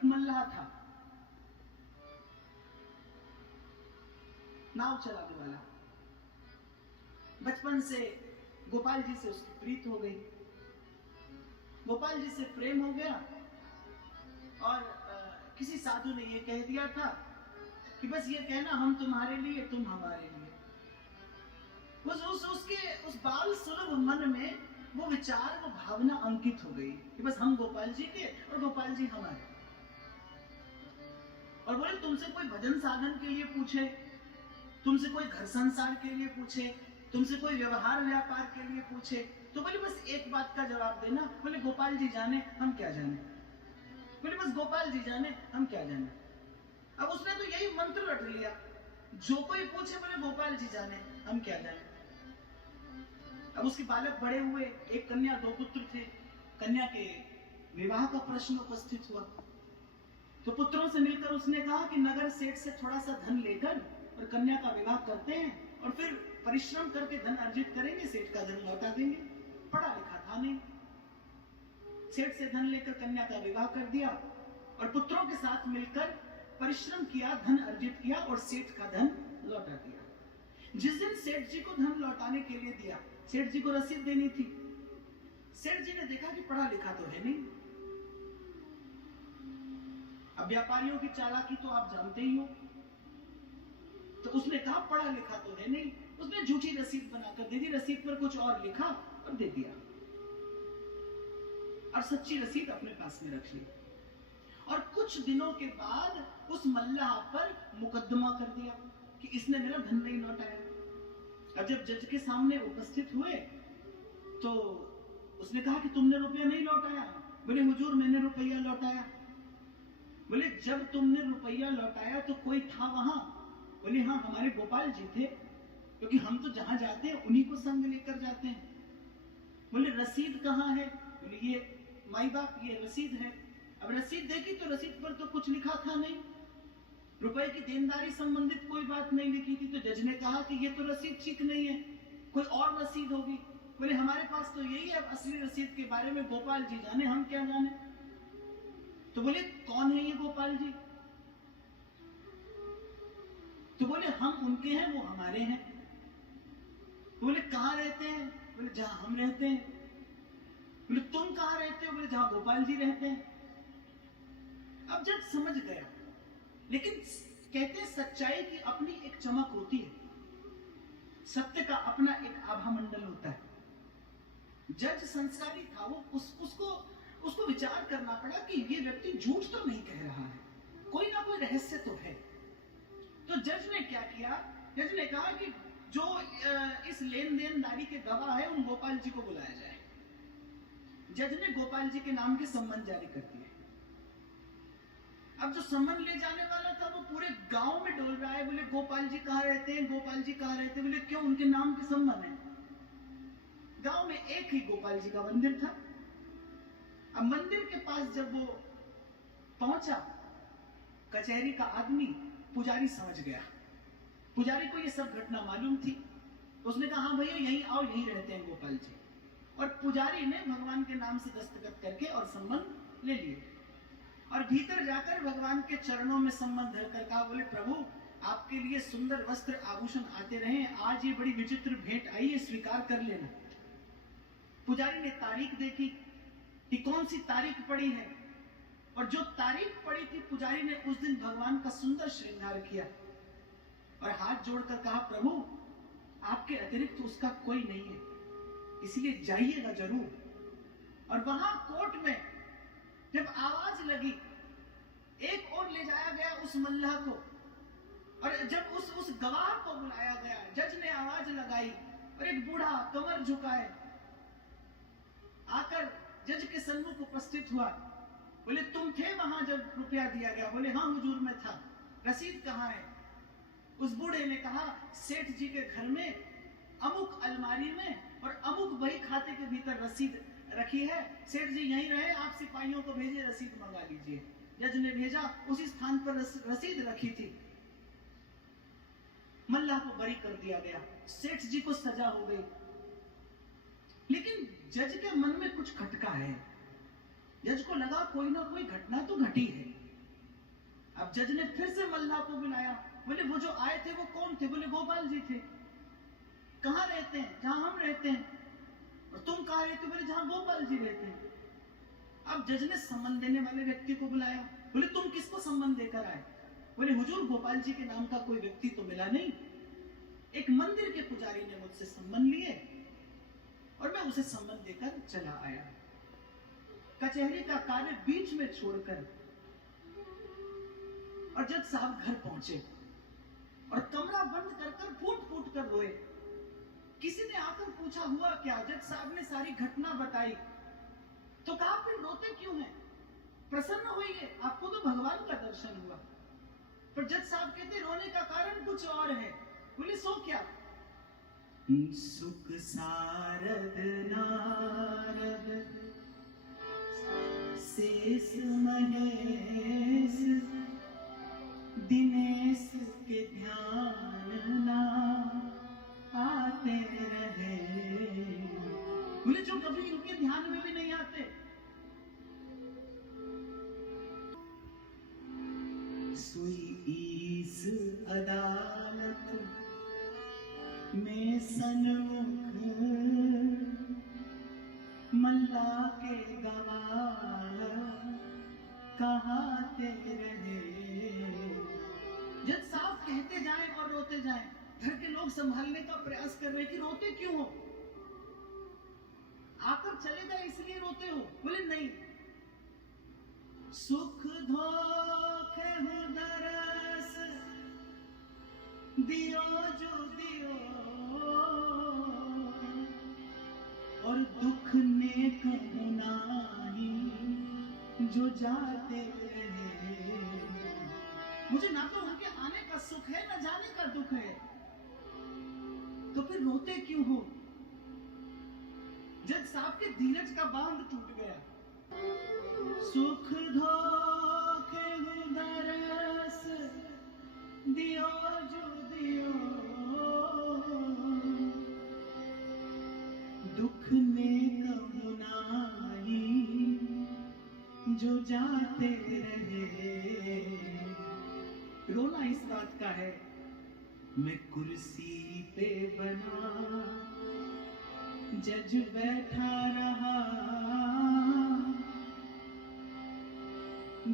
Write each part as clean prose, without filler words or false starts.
एक मल्लाह था, नाव चलाने वाला। बचपन से गोपाल जी से उसकी प्रीत हो गई, गोपाल जी से प्रेम हो गया और किसी साधु ने यह कह दिया था कि बस ये कहना हम तुम्हारे लिए तुम हमारे लिए। उस बाल सुलभ मन में वो विचार, वो भावना अंकित हो गई कि बस हम गोपाल जी के और गोपाल जी हमारे। और बोले तुमसे कोई भजन साधन के लिए पूछे, तुमसे कोई घर संसार के लिए पूछे, तुमसे कोई व्यवहार व्यापार के लिए पूछे, तो बोले बस एक बात का जवाब देना। बोले गोपाल जी जाने हम क्या जाने। बोले बस गोपाल जी जाने हम क्या जाने। अब उसने तो यही मंत्र रट लिया, जो कोई पूछे बोले गोपाल जी जाने हम क्या जाने। अब उसके बालक बड़े हुए, एक कन्या दो पुत्र थे। कन्या के विवाह का प्रश्न उपस्थित हुआ तो पुत्रों से मिलकर उसने कहा कि नगर सेठ से थोड़ा सा धन लेकर और कन्या का विवाह करते हैं और फिर परिश्रम करके धन अर्जित करेंगे, सेठ का धन लौटा देंगे। पढ़ा लिखा था नहीं, सेठ से धन लेकर कन्या का विवाह कर दिया और पुत्रों के साथ मिलकर परिश्रम किया, धन अर्जित किया और सेठ का धन लौटा दिया। जिस दिन सेठ जी को धन लौटाने के लिए दिया, सेठ जी को रसीद देनी थी। सेठ जी ने देखा कि पढ़ा लिखा तो है नहीं। अब व्यापारियों की चालाकी तो आप जानते ही हो, तो उसने कहा पढ़ा लिखा तो है नहीं। उसने झूठी रसीद बनाकर दे दी, रसीद पर कुछ और लिखा और दे दिया और सच्ची रसीद अपने पास में रख ली। और कुछ दिनों के बाद उस मल्लाह पर मुकदमा कर दिया कि इसने मेरा धन नहीं लौटाया। अब जब जज के सामने उपस्थित हुए तो उसने कहा कि तुमने रुपया नहीं लौटाया। बोले हुजूर मैंने रुपया लौटाया। बोले जब तुमने रुपया लौटाया तो कोई था वहां। बोले हाँ हमारे गोपाल जी थे, क्योंकि हम तो जहां जाते हैं उन्हीं को संग लेकर जाते हैं। बोले रसीद कहाँ है। बोले ये माई बाप ये रसीद है। अब रसीद देखी तो रसीद पर तो कुछ लिखा था नहीं, रुपए की देनदारी संबंधित कोई बात नहीं लिखी थी। तो जज ने कहा कि ये तो रसीद ठीक नहीं है, कोई और रसीद होगी। बोले हमारे पास तो यही है, असली रसीद के बारे में गोपाल जी जाने हम क्या जाने। तो बोले कौन है ये गोपाल जी। तो बोले हम उनके हैं वो हमारे हैं। बोले कहां रहते हैं। बोले जहां हम रहते हैं। बोले तुम कहां रहते हो। बोले जहां गोपाल जी रहते हैं। अब जज समझ गया, लेकिन कहते सच्चाई की अपनी एक चमक होती है, सत्य का अपना एक आभा मंडल होता है। जज संस्कारी था, वो उसको विचार करना पड़ा कि ये व्यक्ति झूठ तो नहीं कह रहा है, कोई ना कोई रहस्य तो है। तो जज ने क्या किया, जज ने कहा कि जो इस लेन देनदारी के गवाह है उन गोपाल जी को बुलाया जाए। जज ने गोपाल जी के नाम के सम्मन जारी कर दिए। अब जो सम्मन ले जाने वाला था वो पूरे गांव में डोल रहा है। बोले गोपाल जी कहाँ रहते हैं, गोपाल जी कहाँ रहते हैं। बोले क्यों, उनके नाम के सम्मन है। गांव में एक ही गोपाल जी का मंदिर था। अब मंदिर के पास जब वो पहुंचा, कचहरी का आदमी पुजारी समझ गया। पुजारी को ये सब घटना मालूम थी। उसने कहा हाँ भैया यहीं आओ, यहीं रहते हैं गोपाल जी। और पुजारी ने भगवान के नाम से दस्तखत करके और सम्मन ले लिए और भीतर जाकर भगवान के चरणों में सम्मन धरकर कहा, बोले प्रभु आपके लिए सुंदर वस्त्र आभूषण आते रहे, आज ये बड़ी विचित्र भेंट आई है, स्वीकार कर लेना। पुजारी ने तारीख देखी कि कौन सी तारीख पड़ी है, और जो तारीख पड़ी थी पुजारी ने उस दिन भगवान का सुंदर श्रृंगार किया और हाथ जोड़कर कहा, प्रभु आपके अतिरिक्त तो उसका कोई नहीं है, इसलिए जाइएगा जरूर। और वहां कोर्ट में जब आवाज लगी, एक और ले जाया गया उस मल्लाह को, और जब उस गवाह को बुलाया गया, जज ने आवाज लगाई और एक बूढ़ा कमर झुकाए आकर जज के सन्मुख उपस्थित हुआ। बोले तुम थे वहां जब रुपया दिया गया। बोले हाँ हुजूर मैं था। रसीद कहाँ है। उस बूढ़े ने कहा सेठ जी के घर में अमुक अलमारी में और अमुक बही खाते के भीतर रसीद रखी है, सेठ जी यहीं रहे, आप सिपाहियों को भेजिए रसीद मंगा लीजिए। जज ने भेजा, उसी स्थान पर रसीद रखी थी। मल्लाह को बरी कर दिया गया, सेठ जी को सजा हो गई। लेकिन जज के मन में कुछ खटका है। जज को लगा कोई ना कोई घटना तो घटी है, अब जज ने फिर से मल्लाह को बुलाया। बोले वो जो आए थे वो कौन थे? बोले गोपाल जी थे। कहाँ रहते हैं? जहां हम रहते हैं। और तुम कहाँ रहते? बोले जहां गोपाल जी रहते हैं। अब जज ने सम्मान देने वाले व्यक्ति को बुलाया। बोले तुम किसको सम्मान देकर आए? बोले हुजूर गोपाल जी के नाम का कोई व्यक्ति तो मिला नहीं, एक मंदिर के पुजारी ने मुझसे सम्मान लिए और मैं उसे सम्मान देकर चला आया। कचहरी का कार्य बीच में छोड़कर और जज साहब घर पहुंचे और कमरा बंद कर फूट फूट कर रोए। किसी ने आकर पूछा हुआ क्या? जज साहब ने सारी घटना बताई। तो कहा फिर रोते क्यों हैं? प्रसन्न होइए, आपको तो भगवान का दर्शन हुआ। पर जज साहब कहते रोने का कारण कुछ और है। बोले सो क्या? सुख सारद नारद शेष महेश दिनेश के ध्यान ना आते रहे। बोले जो कभी इनके ध्यान में भी नहीं आते। सुई ईस अदालत में सन्मुख मल्ला के गवाह कहाते रहे। जज साहब कहते जाएं और रोते जाएं। घर के लोग संभालने का प्रयास कर रहे कि रोते क्यों हो? आकर चले गए इसलिए रोते हो? बोले नहीं, सुख धोखे दरस दियो जो दियो और दुख ने कहनाही जो जाते रहे। मुझे ना तो उनके आने का सुख है ना जाने का दुख है, तो फिर रोते क्यों हो? जज साहब के धीरज का बांध टूट गया। सुख धोखे दरस दियो जो दियो दुख ने कहनाही जो जाते रहे। रोना इस बात का है मैं कुर्सी पे बना जज बैठा रहा,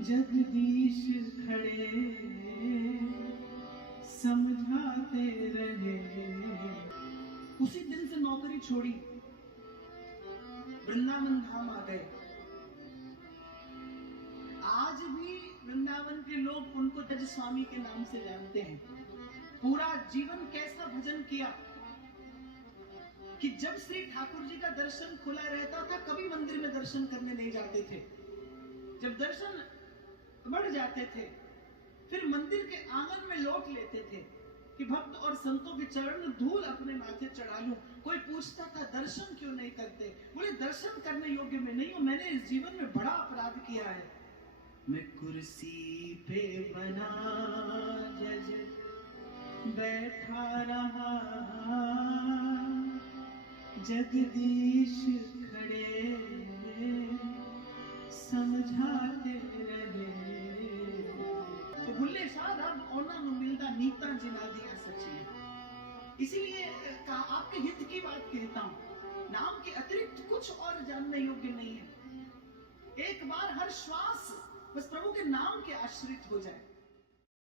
जगदीश खड़े समझाते रहे। उसी दिन से नौकरी छोड़ी, वृंदावन धाम आ गए। आज भी वृंदावन के लोग उनको जज स्वामी के नाम से जानते हैं। पूरा जीवन कैसा भजन किया कि जब श्री ठाकुर जी का दर्शन खुला रहता था कभी मंदिर में दर्शन करने नहीं जाते थे। जब दर्शन बढ़ जाते थे फिर मंदिर के आंगन में लौट लेते थे कि भक्त और संतों के चरण में धूल अपने माथे चढ़ा लूं। कोई पूछता था दर्शन क्यों नहीं करते? बोले दर्शन करने योग्य में नहीं हूं, मैंने इस जीवन में बड़ा अपराध किया है। मैं कुर्सी पे बना जज बैठा रहा, जगदीश खड़े समझाते रहे। तो भुल्ले शाह रब ओना नु मिलता नीता जिना दिया सच्ची। इसीलिए आपके हित की बात कहता हूं, नाम के अतिरिक्त कुछ और जानने योग्य नहीं है। एक बार हर श्वास बस प्रभु के नाम के आश्रित हो जाए।